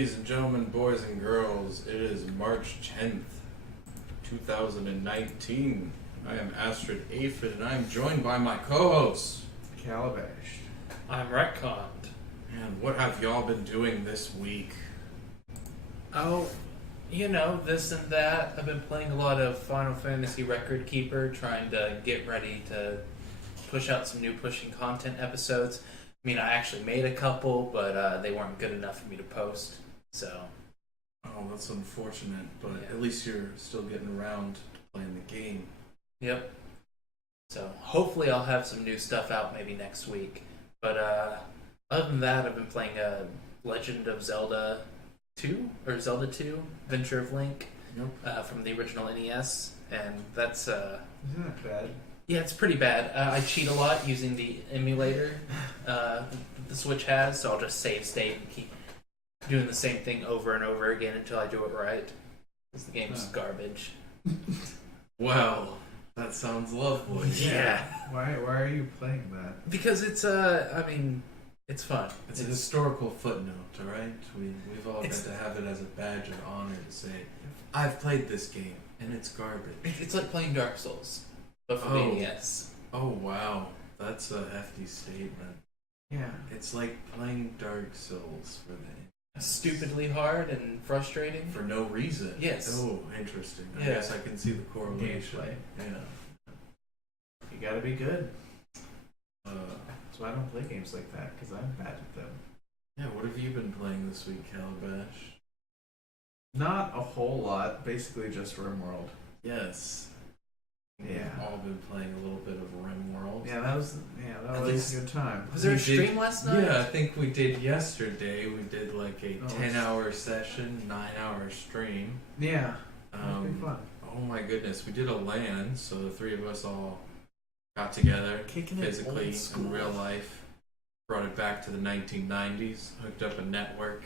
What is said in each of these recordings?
Ladies and gentlemen, boys and girls, it is March 10th, 2019. I am Astrid Aphid, and I am joined by my co-host, Calabash. I'm retconned. And what have y'all been doing this week? Oh, you know, this and that. I've been playing a lot of Final Fantasy Record Keeper, trying to get ready to push out some new pushing content episodes. I mean, I actually made a couple, but they weren't good enough for me to post, so... Oh, that's unfortunate, but Yeah. at least you're still getting around to playing the game. Yep. So, hopefully I'll have some new stuff out maybe next week. But, other than that, I've been playing Legend of Zelda 2, or Zelda 2, Adventure of Link, from the original NES, and that's, Isn't that bad? yeah, it's pretty bad. I cheat a lot using the emulator the Switch has, so I'll just save state and keep doing the same thing over and over again until I do it right. Because the game's garbage. Well, that sounds lovely. Yeah. Why are you playing that? Because it's, it's fun. It's a historical footnote, alright? We've all got to have it as a badge of honor to say, I've played this game, and it's garbage. It's like playing Dark Souls, but for the NES. Oh, wow. That's a hefty statement. Yeah. It's like playing Dark Souls for the Stupidly hard and frustrating. for no reason. Yes. Oh, interesting. I Yeah. guess I can see the correlation. Gameplay. Yeah. You gotta be good. Uh, So I don't play games like that, because I'm bad at them. yeah, what have you been playing this week, Calabash? Not a whole lot. Basically just RimWorld. Yes. Yeah. We've all been playing a little bit of RimWorld. Yeah, that was At a least- good time. Was there We a stream did- last night? Yeah, I think we did yesterday. We did like a Oh, 10-hour session, 9-hour stream. Yeah. That was pretty fun. Oh my goodness, we did a LAN, so the three of us all got together Kicking it physically old school. in real life, brought it back to the 1990s, hooked up a network,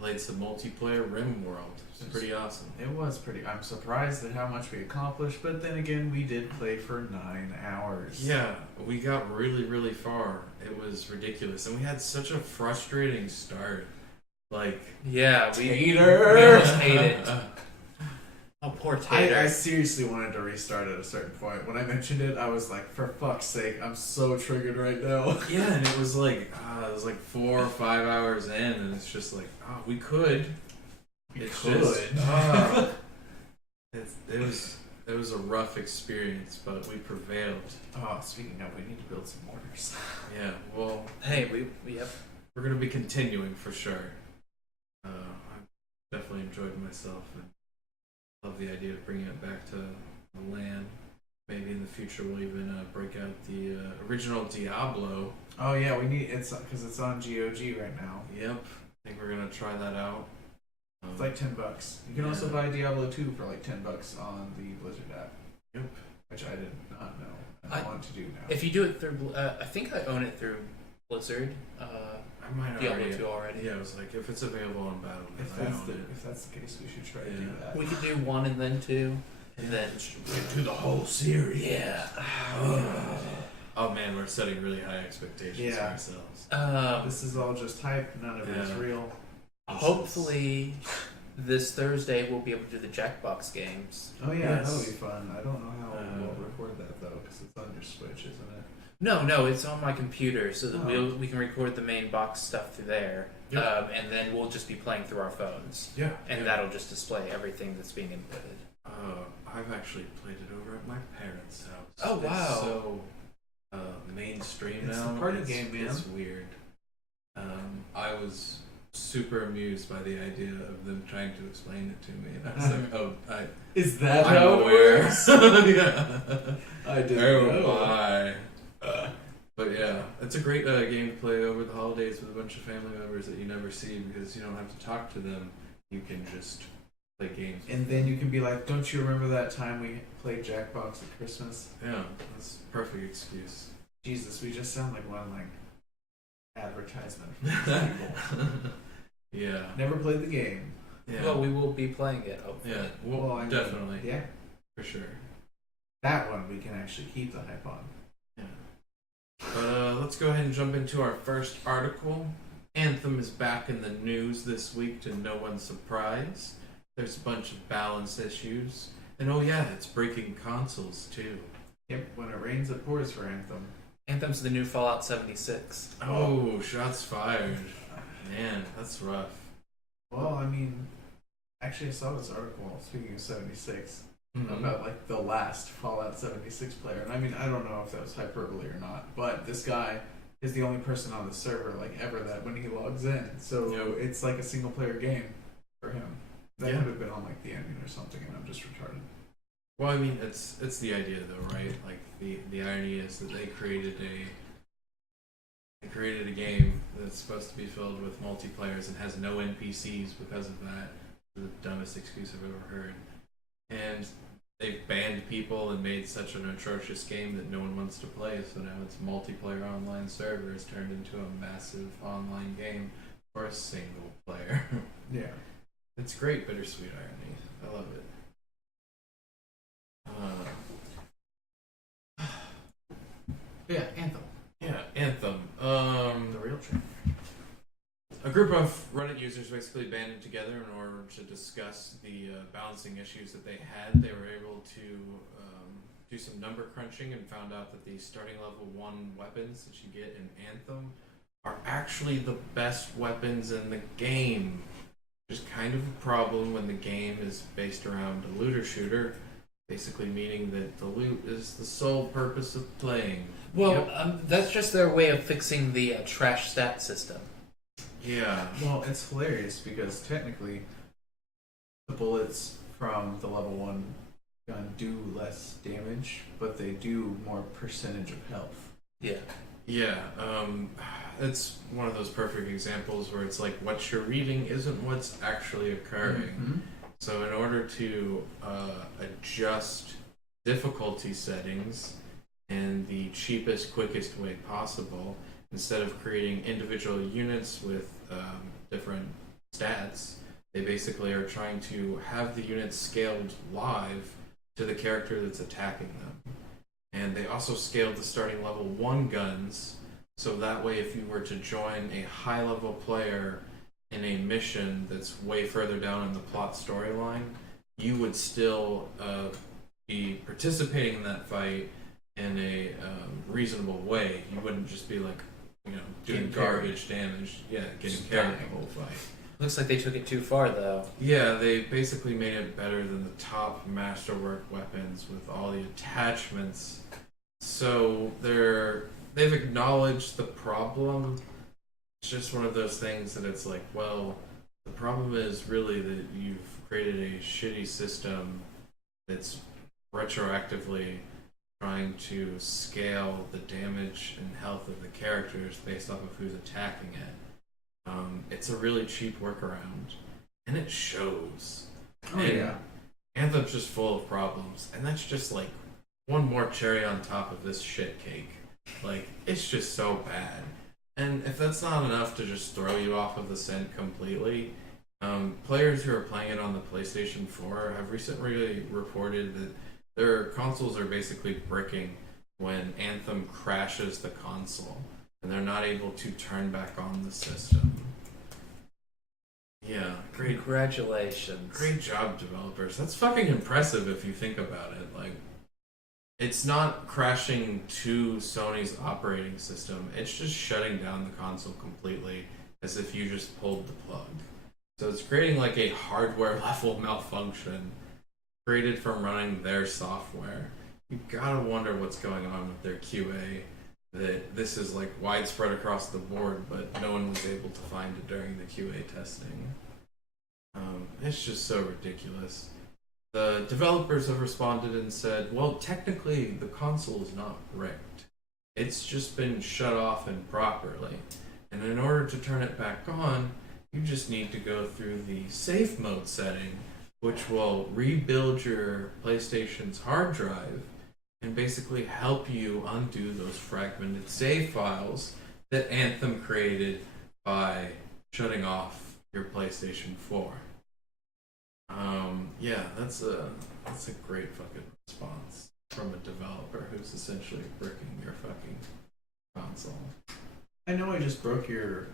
played some multiplayer RimWorld. It was pretty awesome. It was pretty. I'm surprised at how much we accomplished, but then again, we did play for 9 hours. Yeah, we got really, really far. It was ridiculous, and we had such a frustrating start. Like, Yeah, we Tater! almost hate it. Oh, poor Tater. I seriously wanted to restart at a certain point. When I mentioned it, I was like, for fuck's sake, I'm so triggered right now. yeah, and it was like 4 or 5 hours in, and it's just like, oh, we could. It's just, it was a rough experience, but we prevailed. Oh, speaking of, we need to build some mortars. Yeah, well, Hey, yep. we're gonna be continuing for sure. I definitely enjoyed myself and love the idea of bringing it back to the LAN. Maybe in the future we'll even break out the original Diablo. Oh yeah, we need it's because it's on GOG right now. Yep, I think we're gonna try that out. It's like $10. You can also buy Diablo 2 for like $10 on the Blizzard app. Yep. Which I did not know. And I want to do now. If you do it through, I think I own it through Blizzard. I might Diablo already. 2 already. Yeah, it was like if it's available on Battle, If I that's own the it. if that's the case, we should try to Yeah. do that. We could do 1 and then 2, and then do the whole series. yeah. Oh man, we're setting really high expectations for Yeah. ourselves. This is all just hype. None of it is Yeah. real. Hopefully, this Thursday we'll be able to do the Jackbox games. Oh yeah, Yes. that'll be fun. I don't know how we'll Uh, record that though, because it's on your Switch, isn't it? No, it's on my computer, so that Oh. we can record the main box stuff through there, Yep. and then we'll just be playing through our phones, Yeah. and that'll just display everything that's being inputted. I've actually played it over at my parents' house. Oh, wow. It's so mainstream It's now. the party game, man. It's weird. I was super amused by the idea of them trying to explain it to me. And I was like, oh, Is that I'm how aware. it works? Yeah. I didn't Oh know. my. But yeah, it's a great game to play over the holidays with a bunch of family members that you never see because you don't have to talk to them. You can just play games. And then you can be like, don't you remember that time we played Jackbox at Christmas? Yeah, that's a perfect excuse. Jesus, we just sound like one advertisement for these people. Yeah. Never played the game. Yeah. Well, we will be playing it, hopefully. yeah. Well, I mean, definitely. Yeah. For sure. That one we can actually keep the hype on. Yeah. Let's go ahead and jump into our first article. Anthem is back in the news this week to no one's surprise. There's a bunch of balance issues. And oh yeah, it's breaking consoles too. Yep, when it rains, it pours for Anthem. Anthem's the new Fallout 76. Oh, shots fired. Man, that's rough. Well, I mean, actually, I saw this article, speaking of 76, Mm-hmm. about like the last Fallout 76 player. And I mean, I don't know if that was hyperbole or not, but this guy is the only person on the server like ever that when he logs in. So Yep. it's like a single player game for him. That Yeah. would have been on like the ending or something, and I'm just retarded. Well, I mean, it's the idea though, right? Like the irony is that they created a game that's supposed to be filled with multiplayers and has no NPCs because of that. The dumbest excuse I've ever heard. And they've banned people and made such an atrocious game that no one wants to play, so now it's multiplayer online servers turned into a massive online game for a single player. Yeah. It's great bittersweet irony. I love it. Yeah, Anthem. Yeah, Anthem. The real trick. A group of Reddit users basically banded together in order to discuss the balancing issues that they had. They were able to do some number crunching and found out that the starting level 1 weapons that you get in Anthem are actually the best weapons in the game. Which is kind of a problem when the game is based around a looter shooter, basically meaning that the loot is the sole purpose of playing. Well, Yep. that's just their way of fixing the trash stat system. Yeah. Well, it's hilarious because technically the bullets from the level 1 gun do less damage, but they do more percentage of health. Yeah. Yeah, it's one of those perfect examples where it's like what you're reading isn't what's actually occurring. Mm-hmm. So in order to adjust difficulty settings in the cheapest, quickest way possible, instead of creating individual units with different stats, they basically are trying to have the units scaled live to the character that's attacking them. And they also scaled the starting level 1 guns, so that way if you were to join a high level player in a mission that's way further down in the plot storyline, you would still be participating in that fight in a reasonable way. You wouldn't just be like, doing garbage damage. Yeah, getting carried the whole fight. Looks like they took it too far, though. Yeah, they basically made it better than the top masterwork weapons with all the attachments. So they've acknowledged the problem. It's just one of those things that it's like, well, the problem is really that you've created a shitty system that's retroactively trying to scale the damage and health of the characters based off of who's attacking it. It's a really cheap workaround, and it shows. Oh, And yeah. Anthem's just full of problems, and that's just like one more cherry on top of this shit cake. Like, it's just so bad. And if that's not enough to just throw you off of the scent completely, players who are playing it on the PlayStation 4 have recently reported that their consoles are basically bricking when Anthem crashes the console, and they're not able to turn back on the system. Yeah, Congratulations. great job, developers. That's fucking impressive if you think about it. Like, it's not crashing to Sony's operating system. It's just shutting down the console completely, as if you just pulled the plug. So it's creating like a hardware level malfunction created from running their software. You gotta wonder what's going on with their QA. That this is like widespread across the board, but no one was able to find it during the QA testing. It's just so ridiculous. The developers have responded and said, well, technically the console is not bricked. It's just been shut off improperly. And in order to turn it back on, you just need to go through the safe mode setting, which will rebuild your PlayStation's hard drive and basically help you undo those fragmented save files that Anthem created by shutting off your PlayStation 4. Yeah, that's a great fucking response from a developer who's essentially bricking your fucking console. I know I just broke your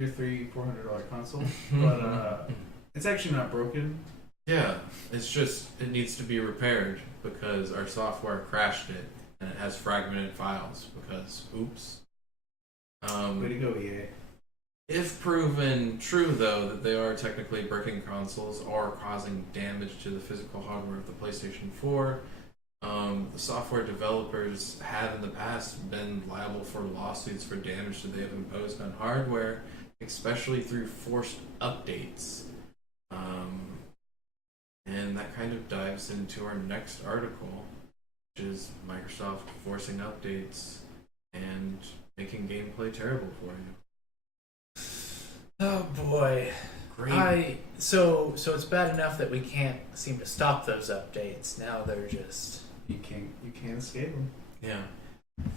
your $300-$400 console, but it's actually not broken. Yeah, it's just it needs to be repaired because our software crashed it and it has fragmented files because oops. Way to go, EA. If proven true, though, that they are technically breaking consoles or causing damage to the physical hardware of the PlayStation 4, the software developers have in the past been liable for lawsuits for damage that they have imposed on hardware, especially through forced updates. And that kind of dives into our next article, which is Microsoft forcing updates and making gameplay terrible for you. Oh boy. Great. So it's bad enough that we can't seem to stop those updates. Now they're just You can't escape them. Yeah.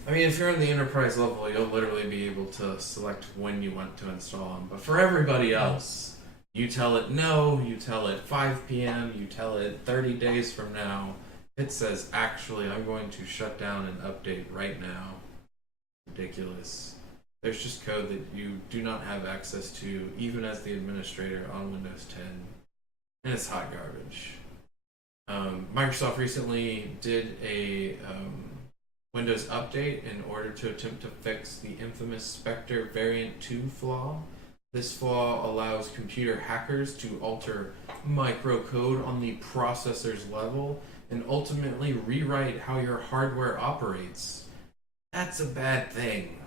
I mean, if you're in the enterprise level, you'll literally be able to select when you want to install them. But for everybody else, you tell it no, you tell it 5 p.m., you tell it 30 days from now. It says, actually, I'm going to shut down and update right now. Ridiculous. There's just code that you do not have access to, even as the administrator on Windows 10. And it's hot garbage. Microsoft recently did a Windows update in order to attempt to fix the infamous Spectre Variant 2 flaw. This flaw allows computer hackers to alter microcode on the processor's level and ultimately rewrite how your hardware operates. That's a bad thing.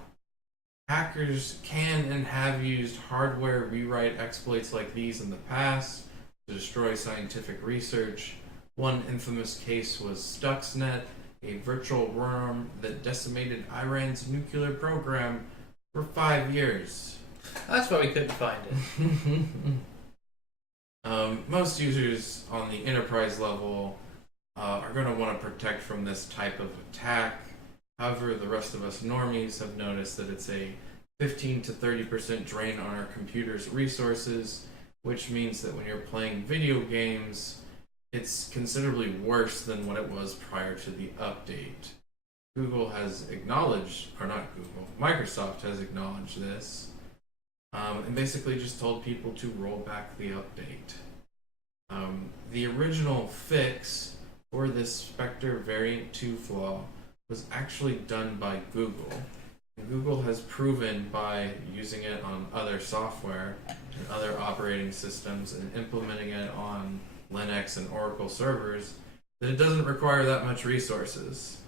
Hackers can and have used hardware rewrite exploits like these in the past to destroy scientific research. One infamous case was Stuxnet, a virtual worm that decimated Iran's nuclear program for 5 years. that's why we couldn't find it. Most users on the enterprise level are going to want to protect from this type of attack. However, the rest of us normies have noticed that it's a 15 to 30% drain on our computer's resources, which means that when you're playing video games, it's considerably worse than what it was prior to the update. Google has acknowledged, or not Google, Microsoft has acknowledged this, and basically just told people to roll back the update. The original fix for this Spectre Variant 2 flaw was actually done by Google. And Google has proven by using it on other software and other operating systems and implementing it on Linux and Oracle servers that it doesn't require that much resources.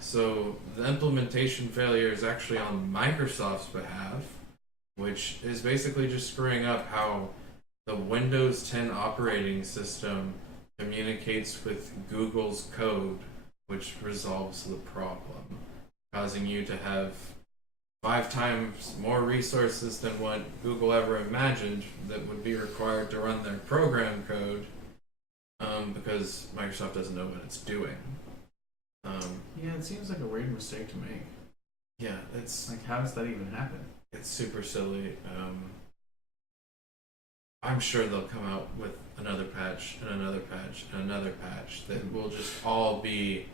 So the implementation failure is actually on Microsoft's behalf, which is basically just screwing up how the Windows 10 operating system communicates with Google's code, which resolves the problem, causing you to have 5 times more resources than what Google ever imagined that would be required to run their program code, because Microsoft doesn't know what it's doing. Yeah, it seems like a weird mistake to make. Yeah, it's Like, how does that even happen? it's super silly. I'm sure they'll come out with another patch and another patch and another patch that will just all be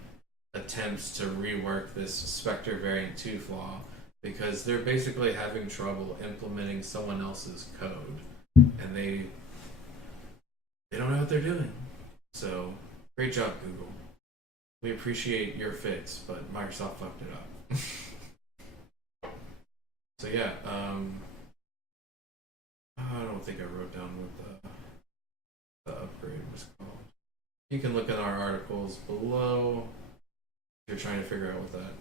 attempts to rework this Spectre Variant 2 flaw, because they're basically having trouble implementing someone else's code, and they don't know what they're doing. So, great job, Google. We appreciate your fix, but Microsoft fucked it up. So yeah, I don't think I wrote down what the upgrade was called. You can look at our articles below if you're trying to figure out what that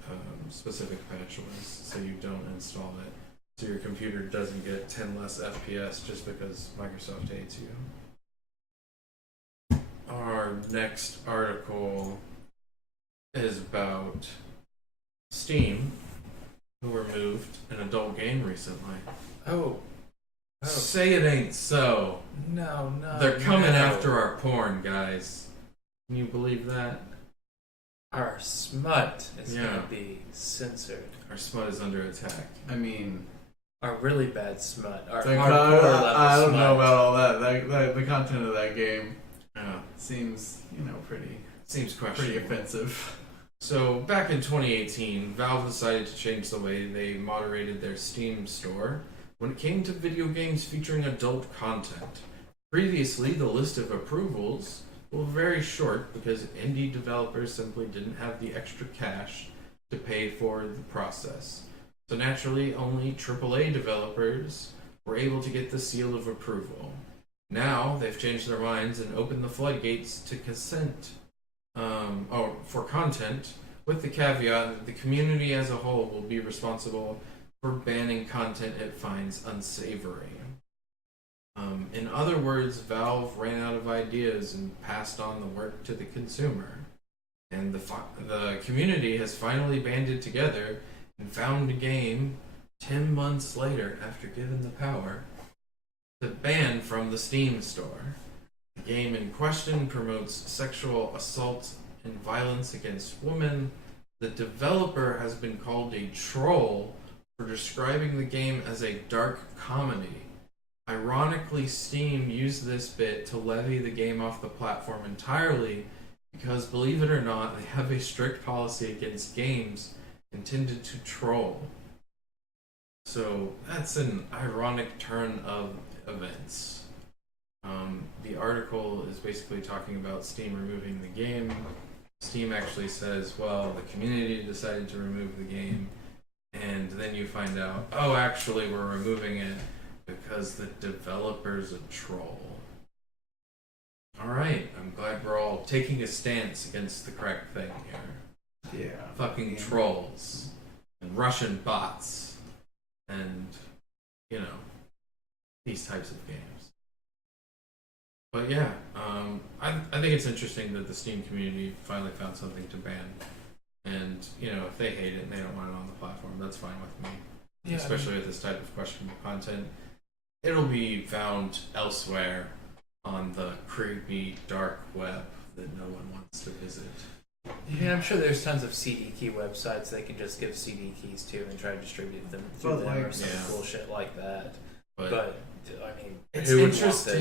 specific patch was, so you don't install it, so your computer doesn't get 10 less FPS just because Microsoft hates you. Our next article is about Steam, who removed an adult game recently. Oh. Say it ain't so. No. They're coming no. after our porn, guys. Can you believe that? Our smut is Yeah. going to be censored. Our smut is under attack. I mean, Our really bad smut. Our the hardcore level I don't smut. know about all that. The content of that game Yeah. seems, pretty Seems questionable. offensive. So, back in 2018, Valve decided to change the way they moderated their Steam store, when it came to video games featuring adult content. Previously, the list of approvals were very short because indie developers simply didn't have the extra cash to pay for the process. So naturally, only AAA developers were able to get the seal of approval. Now, they've changed their minds and opened the floodgates to for content, with the caveat that the community as a whole will be responsible for banning content it finds unsavory. In other words, Valve ran out of ideas and passed on the work to the consumer. And the community has finally banded together and found a game 10 months later, after given the power, to ban from the Steam store. The game in question promotes sexual assault and violence against women. The developer has been called a troll for describing the game as a dark comedy. Ironically, Steam used this bit to levy the game off the platform entirely because, believe it or not, they have a strict policy against games intended to troll. So that's an ironic turn of events. The article is basically talking about Steam removing the game. Steam actually says, well, the community decided to remove the game, and then you find out, oh, actually we're removing it because the developer's a troll. Alright, I'm glad we're all taking a stance against the correct thing here. Yeah. Fucking trolls. And Russian bots. And, these types of games. But yeah, I think it's interesting that the Steam community finally found something to ban. And, if they hate it and they don't want it on the platform, that's fine with me. Yeah, especially with this type of questionable content. It'll be found elsewhere on the creepy dark web that no one wants to visit. Yeah, I'm sure there's tons of CD key websites they can just give CD keys to and try to distribute them through them or some bullshit like that. But I mean, it's who would interesting.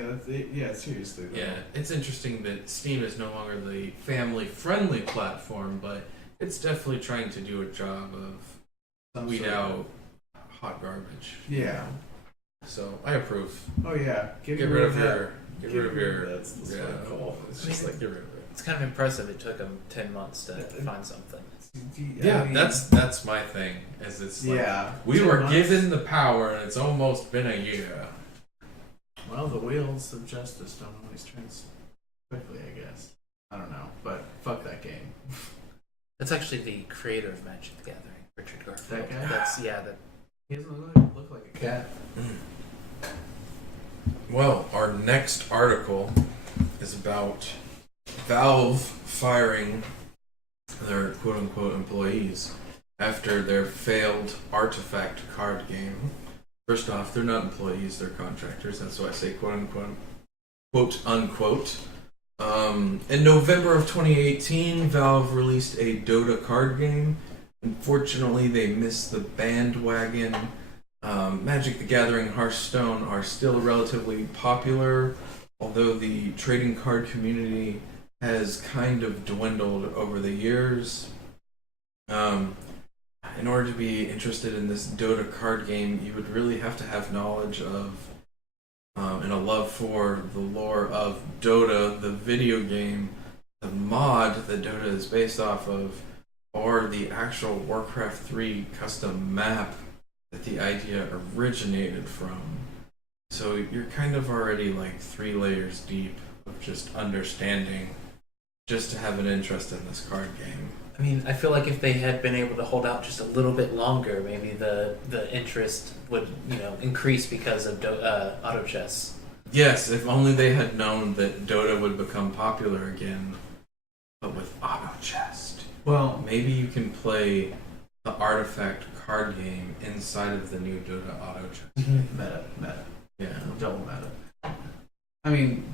Want this? Yeah, seriously. Though. Yeah, it's interesting that Steam is no longer the family-friendly platform, but it's definitely trying to do a job of weed out hot garbage. Yeah. So I approve. Oh yeah, Get rid of your. That's the call. It's just like get rid of it. It's kind of impressive. It took them 10 months to find something. Yeah, I mean, that's my thing. Is it's like we were given the power, and it's almost been a year. Well, the wheels of justice don't always turn quickly, I guess. I don't know, but fuck that game. That's actually the creator of Magic the Gathering, Richard Garfield. That guy? That's He doesn't really look like a cat. Well, our next article is about Valve firing their quote-unquote employees after their failed Artifact card game. First off, they're not employees, they're contractors. That's why I say quote-unquote. Quote-unquote. In November of 2018, Valve released a Dota card game. Unfortunately, they missed the bandwagon. Magic the Gathering, Hearthstone are still relatively popular, although the trading card community has kind of dwindled over the years. In order to be interested in this Dota card game, you would really have to have knowledge of and a love for the lore of Dota, the video game, the mod that Dota is based off of, or the actual Warcraft 3 custom map that the idea originated from. So you're kind of already like 3 layers deep of just understanding just to have an interest in this card game. I mean, I feel like if they had been able to hold out just a little bit longer, maybe the interest would, increase because of auto chess. Yes, if only they had known that Dota would become popular again, but with auto chess. Well, maybe you can play the Artifact card game inside of the new Dota auto chess. Meta. Yeah. Double meta. I mean,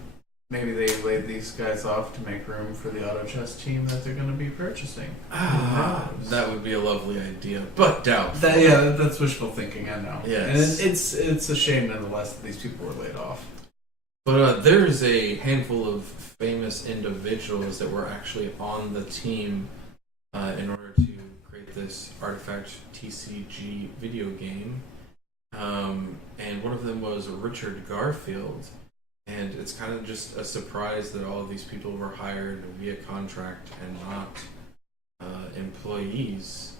maybe they laid these guys off to make room for the auto chess team that they're going to be purchasing. That would be a lovely idea, but doubtful. That's wishful thinking, I know. Yes. And it's a shame, nonetheless, that these people were laid off. But there's a handful of famous individuals that were actually on the team in order to create this Artifact TCG video game. and one of them was Richard Garfield. And it's kind of just a surprise that all of these people were hired via contract and not employees,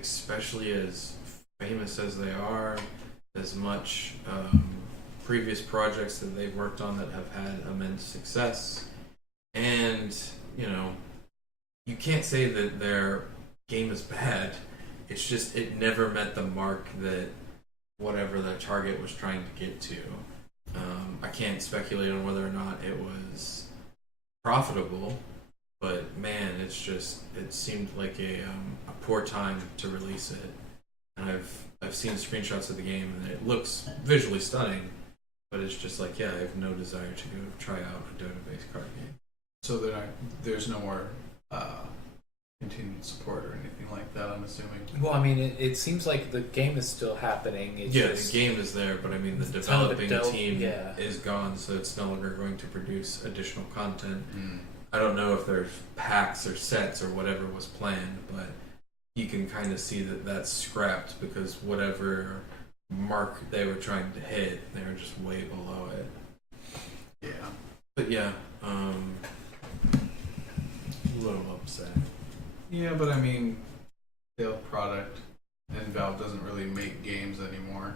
especially as famous as they are, as much previous projects that they've worked on that have had immense success. And, you know, you can't say that their game is bad. It's just it never met the mark that whatever that target was trying to get to. I can't speculate on whether or not it was profitable, but man, it seemed like a poor time to release it. And I've seen screenshots of the game and it looks visually stunning, but it's just like, yeah, I have no desire to go try out a Dota-based card game. So there's no more continued support or anything like that, I'm assuming. Well, I mean, it seems like the game is still happening. It's the game is there, but I mean, the developing team is gone, so it's no longer going to produce additional content. I don't know if there's packs or sets or whatever was planned, but you can kind of see that that's scrapped because whatever mark they were trying to hit, they were just way below it. Yeah. But yeah, a little upset. Yeah, but I mean, failed product, and Valve doesn't really make games anymore.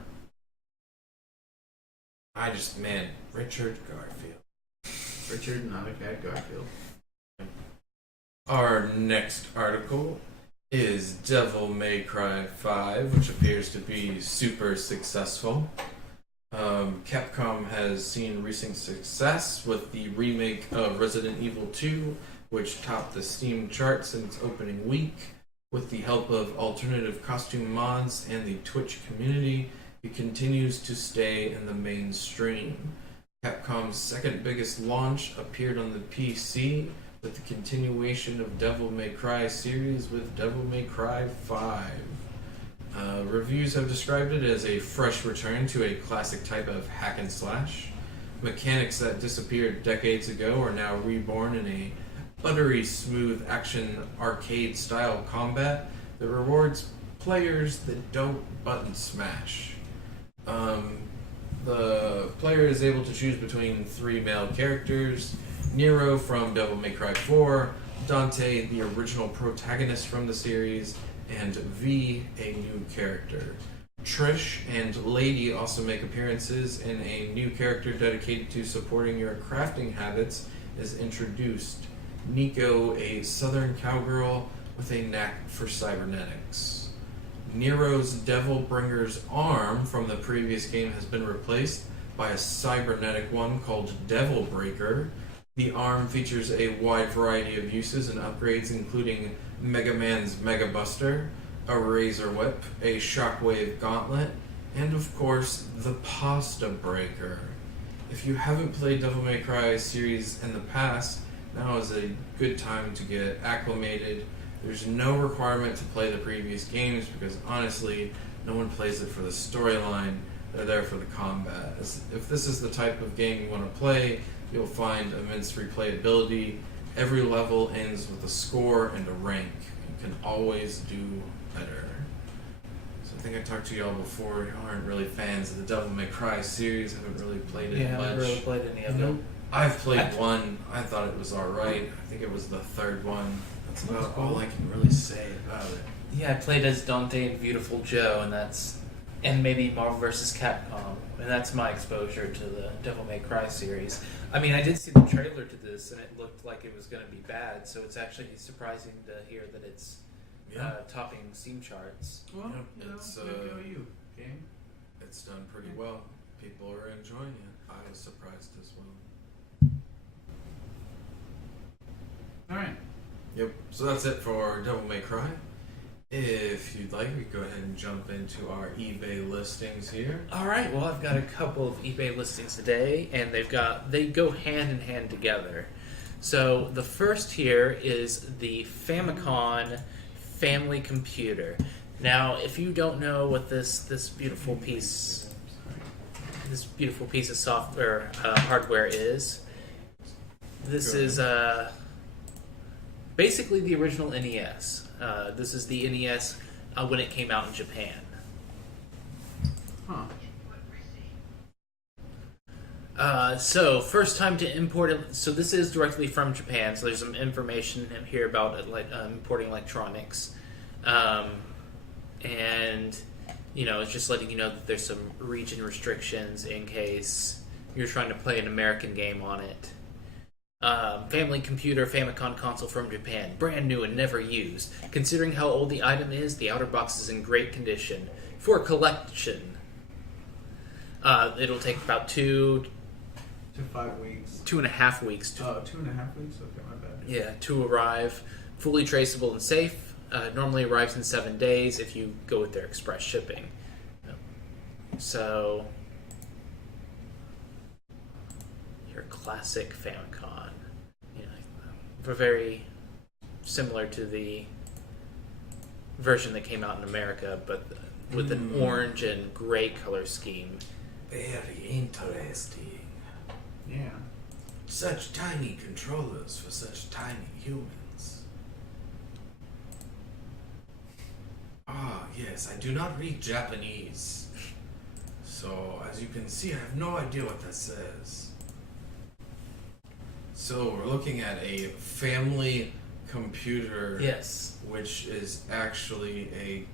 Richard Garfield. Richard, not a cat, Garfield. Our next article is Devil May Cry 5, which appears to be super successful. Capcom has seen recent success with the remake of Resident Evil 2, which topped the Steam charts in its opening week. With the help of alternative costume mods and the Twitch community, it continues to stay in the mainstream. Capcom's second biggest launch appeared on the PC with the continuation of Devil May Cry series with Devil May Cry 5. Reviews have described it as a fresh return to a classic type of hack and slash. Mechanics that disappeared decades ago are now reborn in a buttery smooth action arcade style combat that rewards players that don't button smash. The player is able to choose between 3 male characters: Nero from Devil May Cry 4, Dante, the original protagonist from the series, and V, a new character. Trish and Lady also make appearances, and a new character dedicated to supporting your crafting habits is introduced. Nico, a southern cowgirl with a knack for cybernetics. Nero's Devilbringer's arm from the previous game has been replaced by a cybernetic one called Devilbreaker. The arm features a wide variety of uses and upgrades, including Mega Man's Mega Buster, a Razor Whip, a Shockwave Gauntlet, and of course, the Pasta Breaker. If you haven't played Devil May Cry series in the past, now is a good time to get acclimated. There's no requirement to play the previous games because honestly, no one plays it for the storyline. They're there for the combat. If this is the type of game you want to play, you'll find immense replayability. Every level ends with a score and a rank. You can always do better. So I think I talked to y'all before. Y'all aren't really fans of the Devil May Cry series. Haven't really played it much. Yeah, I haven't really played any of them. I've played one. I thought it was alright. I think it was the third one. That's about all I can really say about it. Yeah, I played as Dante and Beautiful Joe, and maybe Marvel vs. Capcom, and that's my exposure to the Devil May Cry series. I mean, I did see the trailer to this, and it looked like it was going to be bad, so it's actually surprising to hear that it's topping Steam charts. Well, it's game. It's done pretty well. People are enjoying it. I was surprised as well. Alright. Yep. So that's it for Devil May Cry. If you'd like, we can go ahead and jump into our eBay listings here. All right. Well, I've got a couple of eBay listings today, and they go hand in hand together. So the first here is the Famicom Family Computer. Now, if you don't know what this beautiful piece of software hardware is, this is basically the original NES. This is the NES when it came out in Japan. Huh. So first time to import it. So this is directly from Japan. So there's some information here about importing electronics, and it's just letting you know that there's some region restrictions in case you're trying to play an American game on it. Family computer Famicom console from Japan, brand new and never used. Considering how old the item is, the outer box is in great condition for collection. It'll take about 2 to 5 weeks. 2.5 weeks. 2.5 weeks? Okay, my bad. Yeah, to arrive. Fully traceable and safe. Normally arrives in 7 days if you go with their express shipping. So, your classic Famicom. Very similar to the version that came out in America, but with an orange and gray color scheme. Very interesting. Yeah. Such tiny controllers for such tiny humans. Ah, yes, I do not read Japanese. So, as you can see, I have no idea what that says. So, we're looking at a family computer. Yes. Which is actually a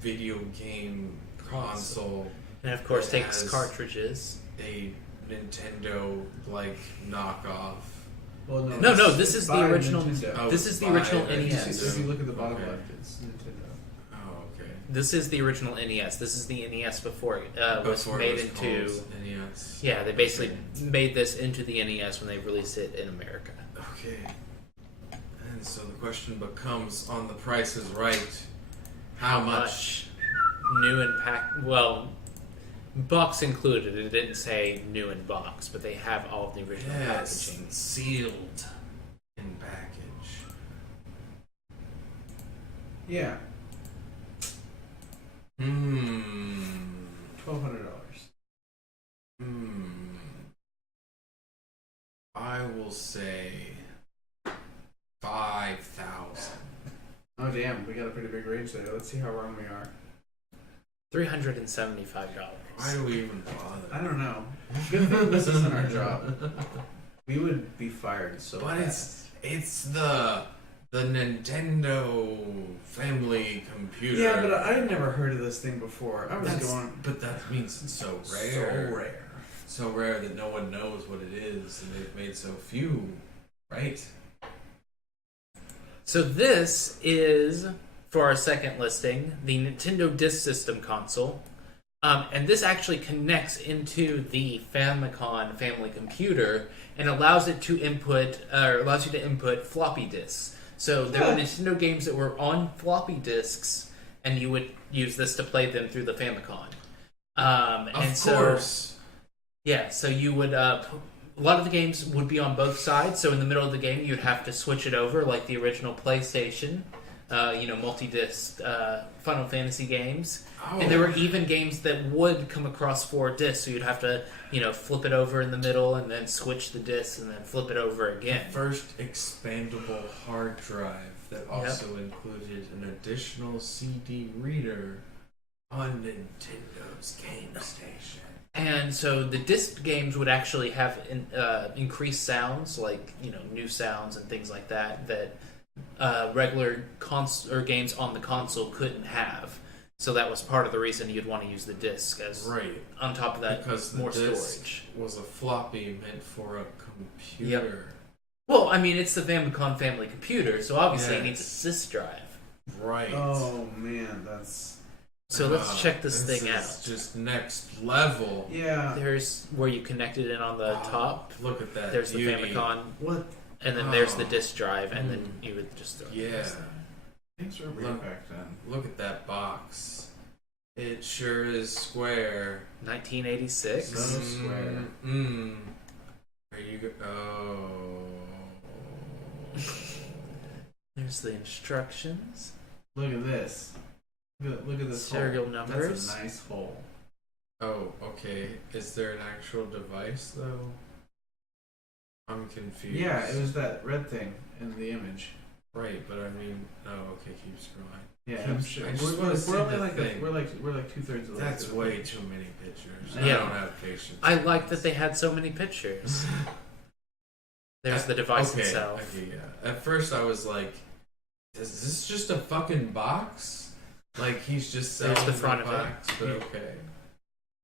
video game console. And of course It takes has cartridges. A Nintendo-like knockoff. Well, No, this is the by original. Nintendo. Oh, This is the by original Nintendo. NES. If you look at the bottom Okay. left, it's Nintendo. Oh, okay. This is the original NES. This is the NES before it was Before made it was into. called NES. Yeah, they basically made this into the NES when they released it in America. Okay. And so the question becomes, on The Price is Right, how much? New in pack? Well, box included. It didn't say new in box, but they have all of the original Yes, packaging. sealed in package. Yeah. $1,200. I will say 5,000. Oh damn, we got a pretty big range there. Let's see how wrong we are. $375. Why do we even bother? I don't know. Good thing this isn't our job. We would be fired so But fast. it's the Nintendo family computer. Yeah, but I had never heard of this thing before. I was going. But that means it's so rare. So rare. So rare that no one knows what it is, and they've made so few, right? So this is, for our second listing, the Nintendo Disk System console. And this actually connects into the Famicom family computer and allows you to input floppy disks. So there were Nintendo games that were on floppy disks, and you would use this to play them through the Famicom. Of course. Yeah, so you would a lot of the games would be on both sides. So in the middle of the game, you'd have to switch it over, like the original PlayStation, multi-disc Final Fantasy games. Oh. And there were even games that would come across 4 discs, so you'd have to, flip it over in the middle and then switch the discs and then flip it over again. The first expandable hard drive that also included an additional CD reader on Nintendo's Game Station. And so the disc games would actually have increased sounds, like new sounds and things like that regular games on the console couldn't have. So that was part of the reason you'd want to use the disc as on top of that, because more the disc storage. was a floppy meant for a computer. Well, I mean, it's the Famicom family computer, so obviously it needs a disk drive. Right. Oh man, that's. So let's check this thing is out. Just next level. Yeah. There's where you connected in on the top. Look at that. There's beauty. the Famicom. What? And then there's the disk drive, and then you would just throw Yeah. Things were weird back then. Look at that box. It sure is square. 1986. So square. Are you oh. There's the instructions. Look at this. Look at this Serial hole. numbers. That's a nice hole. Oh, okay. Is there an actual device though? I'm confused. Yeah, it was that red thing in the image. Right, but I mean, oh, okay, keep scrolling. Yeah, I'm sure. I just want to see we're only the like thing. we're like 2/3 of the way. That's through the way thing. too many pictures. Yeah. I don't have patience. I like that they had so many pictures. There's the device okay, itself. Okay, yeah. At first, I was like, "Is this just a fucking box? Like he's just selling There's the front of it. box?" But okay,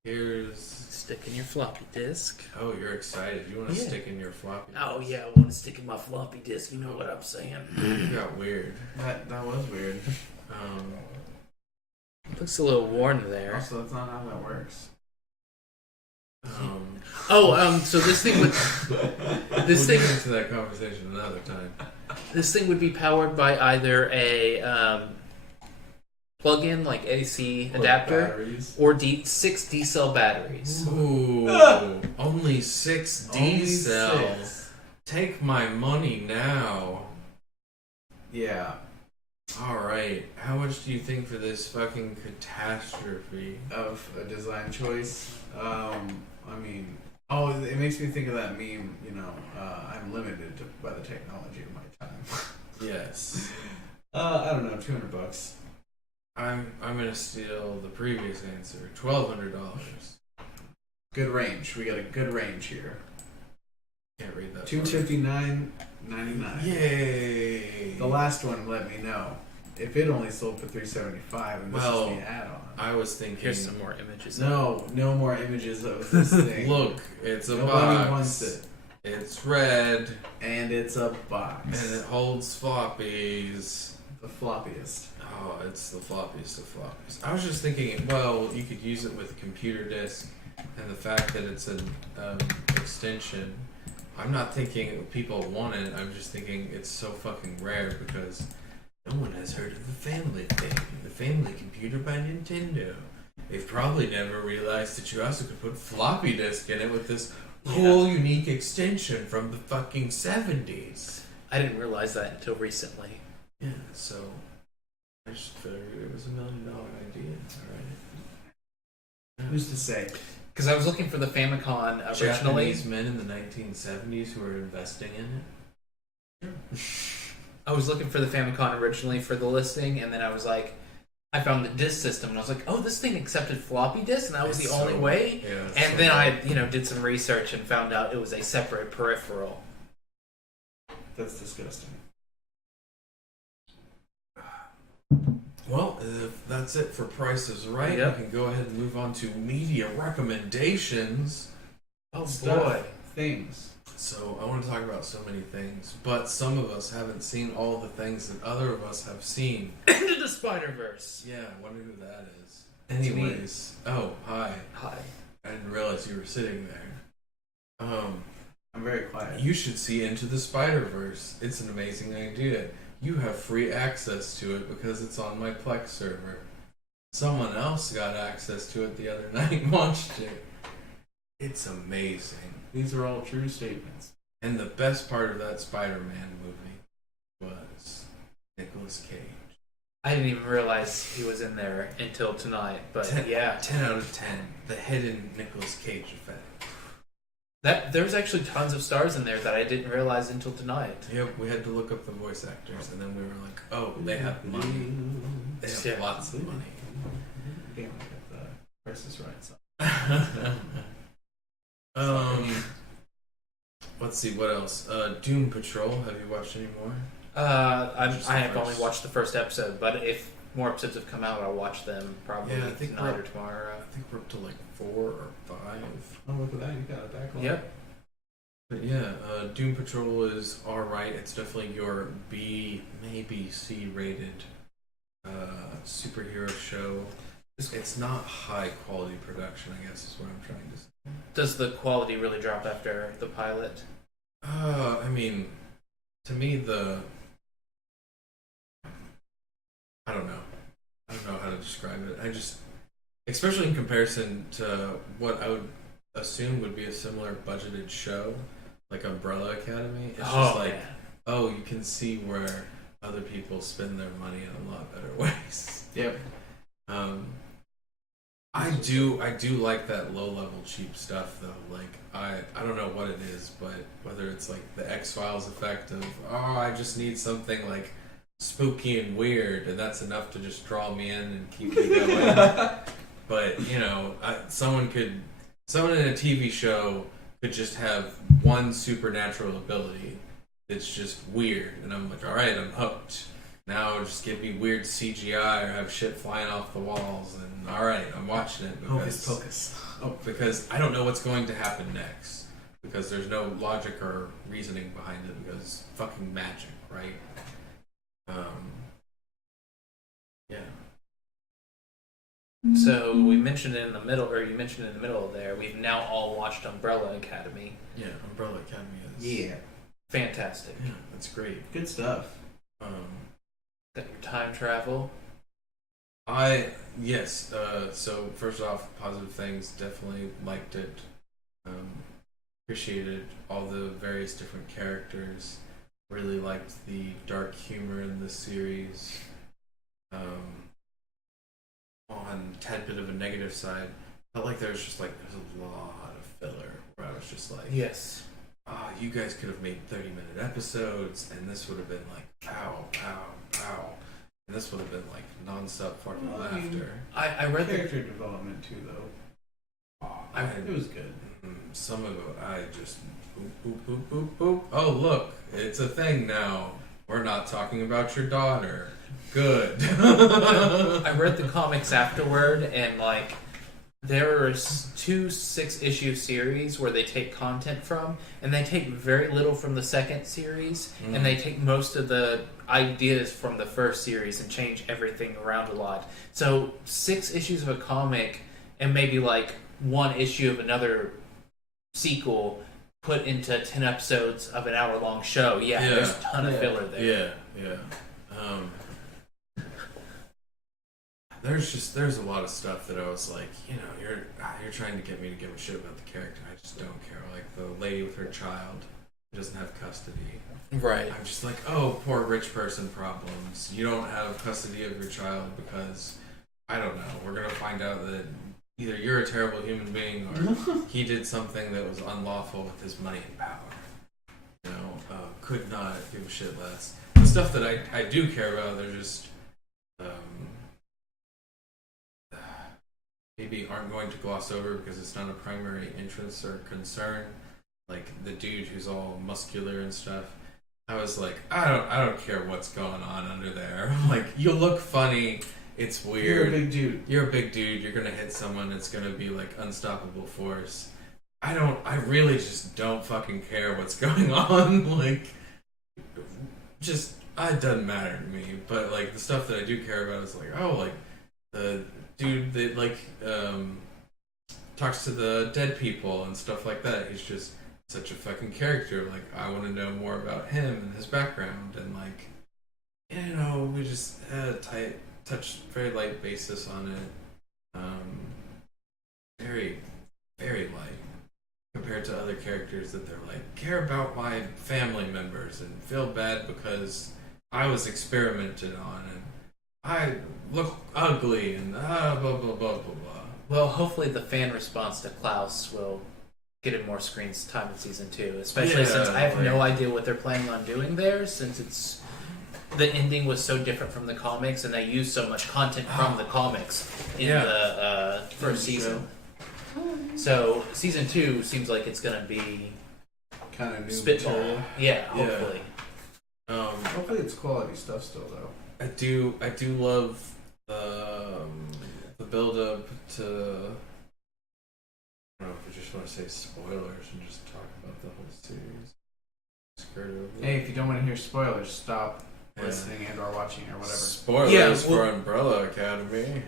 here's. Stick in your floppy disk. Oh, you're excited. You want to Yeah. stick in your floppy? Oh yeah, I want to stick in my floppy disk. You know what I'm saying? You got weird. That was weird. Looks a little worn there. Also, that's not how that works. So this thing would We'll get into that conversation another time. this thing would be powered by either a plug-in like AC adapter Batteries. or 6 D cell batteries. Ooh, only 6 D Only cells. 6. Take my money now. Yeah. Alright, how much do you think for this fucking catastrophe? Of a design choice. I mean, it makes me think of that meme. You know, I'm limited by the technology of my time. Yes. I don't know, $200. I'm gonna steal the previous answer. $1,200. Good range. We got a good range here. Can't read that. $259.99. Yay! The last one let me know. If it only sold for $375 and this is the add-on. I was thinking. Here's some more images. No more images of this thing. Look, it's a Nobody box. wants it. It's red. And it's a box. And it holds floppies. The floppiest. Oh, it's the floppiest of floppies. I was just thinking, well, you could use it with a computer disk, and the fact that it's an extension. I'm not thinking people want it. I'm just thinking it's so fucking rare because no one has heard of the Family thing, the Family Computer by Nintendo. They've probably never realized that you also could put floppy disk in it with this cool, unique extension from the fucking 70s. I didn't realize that until recently. Yeah, so I just figured it was $1 million idea. Alright. Who's to say? Because I was looking for the Famicom originally. Japanese men in the 1970s who were investing in it. I was looking for the Famicom originally for the listing, and then I was like, I found the disk system, and I was like, oh, this thing accepted floppy disk, and that was It's the only so- way. Yeah, And so then I, did some research and found out it was a separate peripheral. That's disgusting. Well, if that's it for Price is Right, Yep. we can go ahead and move on to media recommendations. Oh Stuff. boy. Things. So I want to talk about so many things, but some of us haven't seen all the things that other of us have seen. Into the Spider-Verse. Yeah, I wonder who that is. Anyways, oh, hi. Hi. I didn't realize you were sitting there. I'm very quiet. You should see Into the Spider-Verse. It's an amazing idea. You have free access to it because it's on my Plex server. Someone else got access to it the other night and watched it. It's amazing. These are all true statements. And the best part of that Spider-Man movie was Nicolas Cage. I didn't even realize he was in there until tonight, but 10 yeah. 10 out of 10. The hidden Nicolas Cage effect. There's actually tons of stars in there that I didn't realize until tonight. Yep, we had to look up the voice actors, and then we were like, oh, they have money. They have Yeah. lots of money. Damn, I got the Price is Right song. Let's see, what else? Doom Patrol, have you watched any more? I Just the have first. only watched the first episode, but if more episodes have come out, I'll watch them probably Yeah, I think tonight we're- or tomorrow. I think we're up to like 4 or 5. Oh, look at that. You got a backlog. Yep. But yeah, Doom Patrol is alright. It's definitely your B, maybe C rated superhero show. It's not high quality production, I guess is what I'm trying to say. Does the quality really drop after the pilot? I mean, to me, I don't know. I don't know how to describe it. I just, especially in comparison to what I would assume would be a similar budgeted show, like Umbrella Academy. It's just like, man. oh, you can see where other people spend their money in a lot better ways. Yep. I do like that low level cheap stuff though. Like I don't know what it is, but whether it's like the X-Files effect of I just need something like spooky and weird, and that's enough to just draw me in and keep me going. But someone in a TV show could just have one supernatural ability that's just weird, and I'm like, all right, I'm hooked. Now just give me weird CGI or have shit flying off the walls, and all right, I'm watching it because I don't know what's going to happen next, because there's no logic or reasoning behind it, because it's fucking magic, right? Yeah. So we mentioned it in the middle, or you mentioned it in the middle there. We've now all watched Umbrella Academy. Yeah, Umbrella Academy is fantastic. Yeah, that's great. Good stuff. Got your time travel. Yes. So first off, positive things. Definitely liked it. Appreciated all the various different characters. Really liked the dark humor in the series. On a tad bit of a negative side, felt like there's a lot of filler where I was just like, yes, you guys could have made 30-minute episodes, and this would have been like pow, pow, pow, and this would have been like non-stop fucking laughter. I read character development too, though. It was good. Some of it, I just boop, boop, boop, boop, boop. Oh, look, it's a thing now. We're not talking about your daughter. Good. I read the comics afterward, and there are 2 6-issue series where they take content from, and they take very little from the second series, and they take most of the ideas from the first series and change everything around a lot. So 6 issues of a comic and maybe 1 issue of another sequel put into 10 episodes of an hour-long show. Yeah, there's a ton of filler there. Yeah. There's a lot of stuff that I was like, you're trying to get me to give a shit about the character. I just don't care. Like the lady with her child who doesn't have custody. Right. I'm just like, oh, poor rich person problems. You don't have custody of your child because, I don't know, we're going to find out that either you're a terrible human being or he did something that was unlawful with his money and power. Could not give a shit less. The stuff that I do care about, they're just maybe aren't going to gloss over because it's not a primary interest or concern. Like the dude who's all muscular and stuff. I was like, I don't care what's going on under there. Like, you look funny. It's weird. You're a big dude. You're a big dude. You're gonna hit someone. It's gonna be like unstoppable force. I really just don't fucking care what's going on. Like, just, it doesn't matter to me. But like the stuff that I do care about is like, the dude that talks to the dead people and stuff like that. He's just such a fucking character. Like, I want to know more about him and his background, and we just had a very light basis on it. Very, very light compared to other characters that they're like, care about my family members and feel bad because I was experimented on and I look ugly and blah blah blah blah blah. Well, hopefully the fan response to Klaus will get him more screen time in season 2, especially since I have no idea what they're planning on doing there, since the ending was so different from the comics and they used so much content from the comics in the first season. So season 2 seems like it's gonna be kind of new spitball. material. Yeah, hopefully. Hopefully it's quality stuff still, though. I do love the build up to. I don't know if I just want to say spoilers and just talk about the whole series. Hey, if you don't want to hear spoilers, stop listening and or watching or whatever. Spoilers for Umbrella Academy.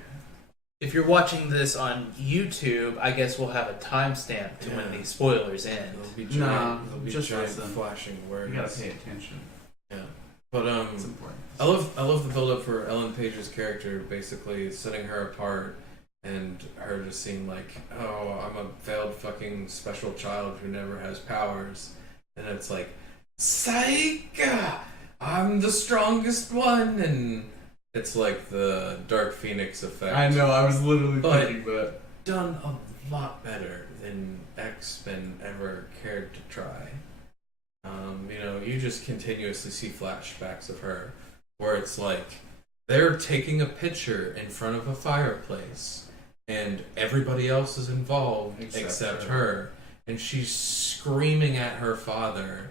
If you're watching this on YouTube, I guess we'll have a timestamp to when these spoilers end. There'll be giant, just listen. Flashing words. You gotta pay attention. Yeah, but it's important. I love the build up for Ellen Page's character, basically setting her apart and her just seeing like, oh, I'm a failed fucking special child who never has powers, and it's like, psych, I'm the strongest one, and it's like the Dark Phoenix effect. I know, I was literally thinking that. Done a lot better than X-Men ever cared to try. You just continuously see flashbacks of her where it's like they're taking a picture in front of a fireplace and everybody else is involved except her. And she's screaming at her father,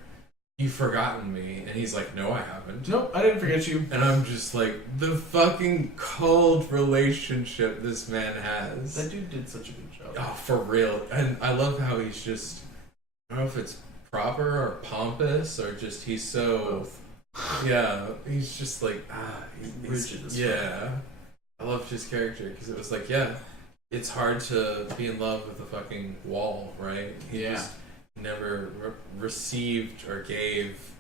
"You've forgotten me." And he's like, "No, I haven't." Nope, I didn't forget you. And I'm just like, the fucking cold relationship this man has. That dude did such a good job. Oh, for real. And I love how he's just, I don't know if it's proper or pompous or just he's so, Both. yeah, he's just like, he's Rigid as yeah. I loved his character because it was like, yeah, it's hard to be in love with a fucking wall, right? He just never received or gave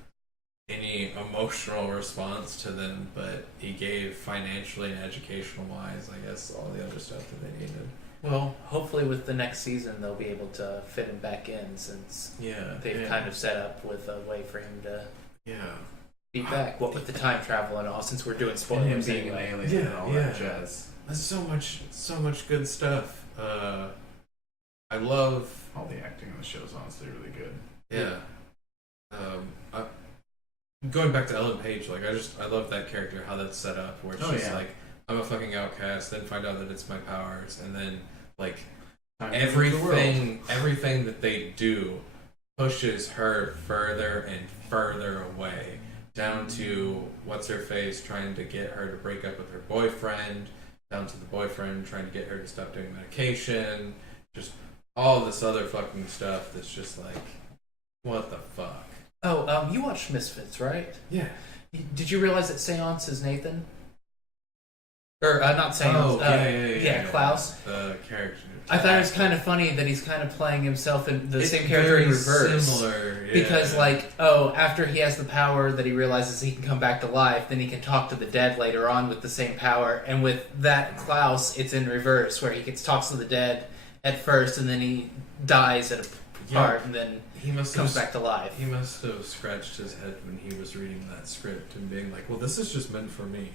any emotional response to them, but he gave financially and educational wise, I guess, all the other stuff that they needed. Well, hopefully with the next season they'll be able to fit him back in, since they've kind of set up with a way for him to be back. What with the time travel and all, since we're doing spoilers And him being anyway. an alien and all that jazz. There's so much good stuff. I love All the acting in the show is honestly really good. Yeah. Going back to Ellen Page, like I love that character, how that's set up, where it's just like, I'm a fucking outcast, then find out that it's my powers, and then like everything that they do pushes her further and further away, down to what's her face trying to get her to break up with her boyfriend, down to the boyfriend trying to get her to stop doing medication, just all this other fucking stuff that's just like, what the fuck? Oh, you watched Misfits, right? Yeah. Did you realize that Seance is Nathan? Or, not Seance. Yeah, Klaus. The character. I thought it was kind of funny that he's kind of playing himself in the same character in reverse. Similar, yeah. Because, like, after he has the power that he realizes he can come back to life, then he can talk to the dead later on with the same power. And with that Klaus, it's in reverse, where he talks to the dead at first, and then he dies at a part, and then he comes back to life. He must have scratched his head when he was reading that script and being like, well, this is just meant for me.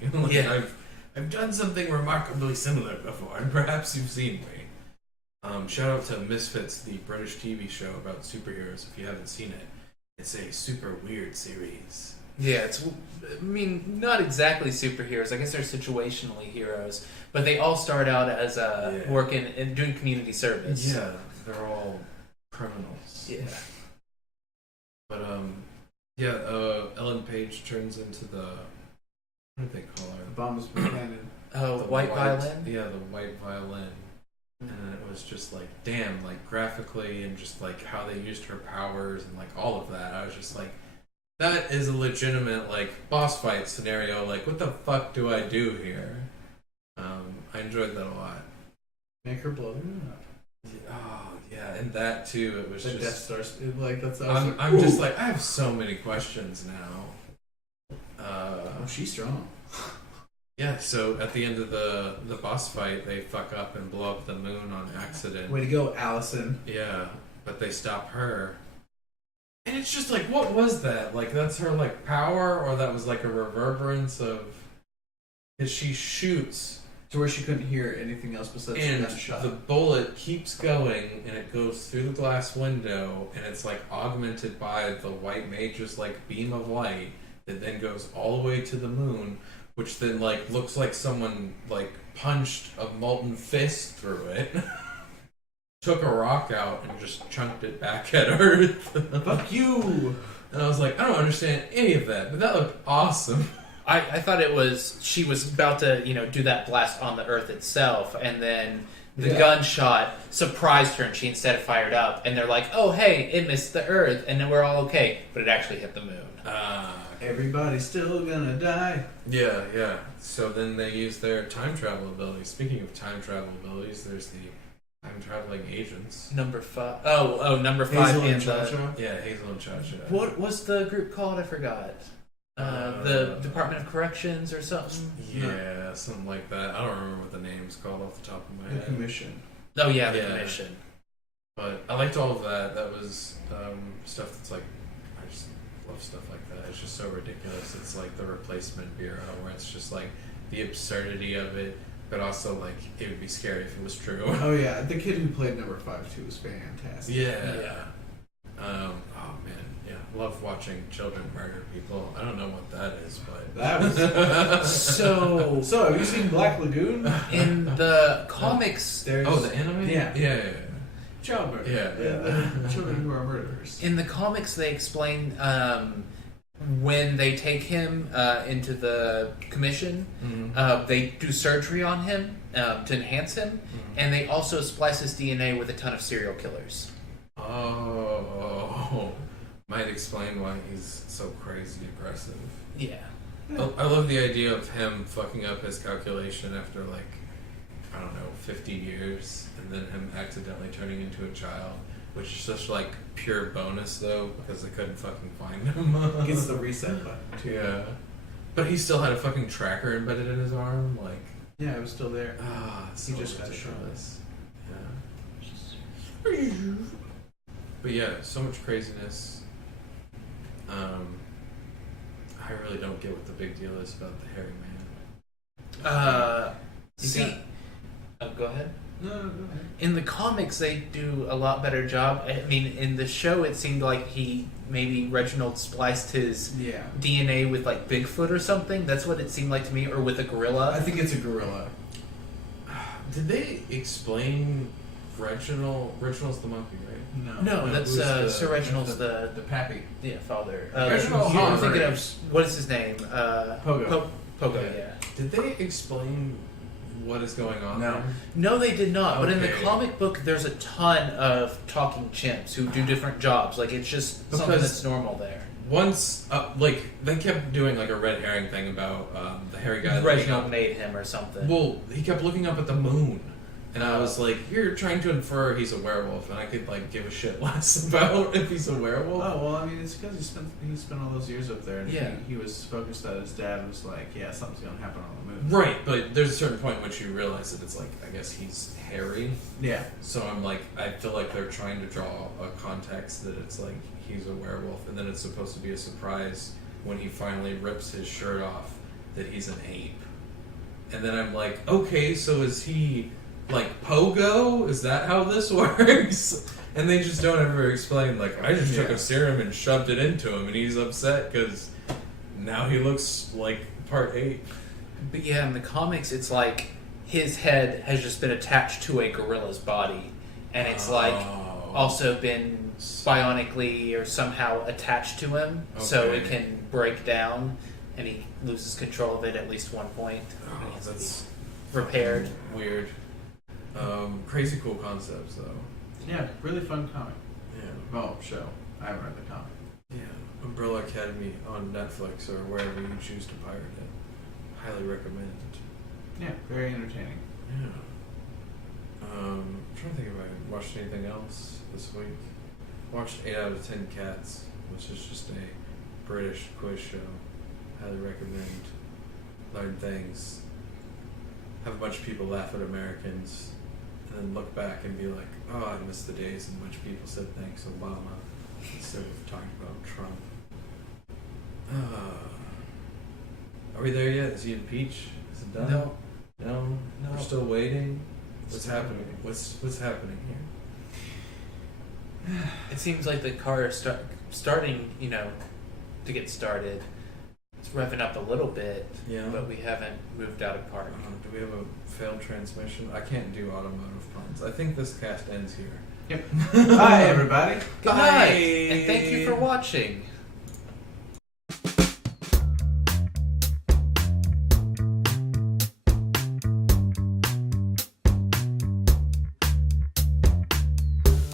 I've done something remarkably similar before, and perhaps you've seen me. Shout out to Misfits, the British TV show about superheroes. If you haven't seen it, it's a super weird series. Yeah, not exactly superheroes. I guess they're situationally heroes, but they all start out as working and doing community service. Yeah, they're all criminals. Yeah. But Ellen Page turns into the, what do they call her? The bomb's cannon. Oh, the white violin? Yeah, the white violin. And it was just like, damn, like graphically and just like how they used her powers and like all of that. I was just like, that is a legitimate like boss fight scenario. Like, what the fuck do I do here? I enjoyed that a lot. Make her blow them up. Oh yeah, and that too. It was the just Death Star. Like that's. I'm just like, I have so many questions now. She's strong. Yeah, so at the end of the boss fight, they fuck up and blow up the moon on accident. Way to go, Allison. Yeah, but they stop her. And it's just like, what was that? Like, that's her, like, power? Or that was, like, a reverberance of... Because she shoots... To where she couldn't hear anything else besides the gunshot. The bullet keeps going, and it goes through the glass window, and it's, like, augmented by the white mage's, like, beam of light that then goes all the way to the moon, which then, like, looks like someone, like, punched a molten fist through it. Took a rock out and just chunked it back at Earth. Fuck you! And I was like, I don't understand any of that, but that looked awesome. I thought it was, she was about to, do that blast on the Earth itself, and then the gunshot surprised her and she instead fired up, and they're like, oh hey, it missed the Earth, and then we're all okay, but it actually hit the moon. Everybody's still gonna die. Yeah. So then they use their time travel abilities. Speaking of time travel abilities, there's the time traveling agents. Number 5. Oh, number 5 Hazel and and Cha-Cha? Yeah, Hazel and Cha-Cha. What was the group called? I forgot. The Department of Corrections or something? Yeah, something like that. I don't remember what the name's called off the top of my head. The Commission. Oh yeah, the Commission. But I liked all of that. That was stuff that's like, I just love stuff like that. It's just so ridiculous. It's like the Replacement Bureau, where it's just like the absurdity of it, but also like it would be scary if it was true. Oh yeah, the kid who played number 5 too was fantastic. Yeah. Oh man, yeah. love watching children murder people. I don't know what that is, but That was So so. Have you seen Black Lagoon? in the comics, There's the anime. Yeah. Child murder. Yeah. Children who are murderers. in the comics they explain when they take him into the commission, Mhm. they do surgery on him to enhance him, and they also splice his DNA with a ton of serial killers. Oh, might explain why he's so crazy aggressive. Yeah. I love the idea of him fucking up his calculation after like, I don't know, 50 years, and then him accidentally turning into a child, which is such like pure bonus though, because they couldn't fucking find him. Gets the reset button too. Yeah. But he still had a fucking tracker embedded in his arm, like, Yeah, it was still there. so He just got ridiculous. Yeah. But yeah, so much craziness. I really don't get what the big deal is about the hairy man. See, go ahead. No, go ahead. In the comics, they do a lot better job. I mean, in the show, it seemed like maybe Reginald spliced his Yeah. DNA with like Bigfoot or something. That's what it seemed like to me, or with a I gorilla. think it's a gorilla. Did they explain Reginald? Reginald's the monkey, right? No, that's who's the- Sir Reginald's the pappy. father. Reginald I'm Hahn. thinking of what is his name? Pogo. Pogo. Yeah. Yeah. Did they explain what is going on? No. there? No, they did not. But in the Okay. comic book, there's a ton of talking chimps who do different jobs. Like it's just something Because- that's normal there. Once, like, they kept doing like a red herring thing about the hairy guy. looking Reginald up- made him or something. Well, he kept looking up at the moon, and I was like, "You're trying to infer he's a werewolf," and I could like give a shit less about if he's a werewolf. Oh well, I mean, it's because he spent all those years up there, and Yeah. he was focused that his dad was like, yeah, something's gonna happen on the moon. Right, but there's a certain point in which you realize that it's like, I guess he's hairy. Yeah. So I'm like, I feel like they're trying to draw a context that it's like he's a werewolf, and then it's supposed to be a surprise when he finally rips his shirt off that he's an ape. And then I'm like, okay, so is he like Pogo? Is that how this works? And they just don't ever explain, like, I just took Yeah. a serum and shoved it into him, and he's upset because now he looks like part ape. But yeah, in the comics, it's like his head has just been attached to a gorilla's body, and it's like Oh. also been bionically or somehow attached to him, so it Okay. can break down, and he loses control of it at least one point. Oh, and he has to be that's repaired. weird. Crazy cool concepts, though. Yeah. Really fun comic. Yeah. Well, show. I haven't read the comic. Yeah. Umbrella Academy on Netflix or wherever you choose to pirate it. Highly recommend. Yeah. Very entertaining. Yeah. I'm trying to think if I watched anything else this week. Watched 8 out of 10 Cats, which is just a British quiz show. Highly recommend. Learn things. Have a bunch of people laugh at Americans, and then look back and be like, oh, I miss the days in which people said thanks Obama instead of talking about Trump. Are we there yet? Is he impeached? Is it done? No. No? No. We're still waiting? What's Still happening? waiting. What's happening here? It seems like the car is starting, to get started. It's revving up a little bit, Yeah. but we haven't moved out of park. Do we have a failed transmission? I can't do automotive puns. I think this cast ends here. Yep. Bye, everybody. Good night, and thank you for watching.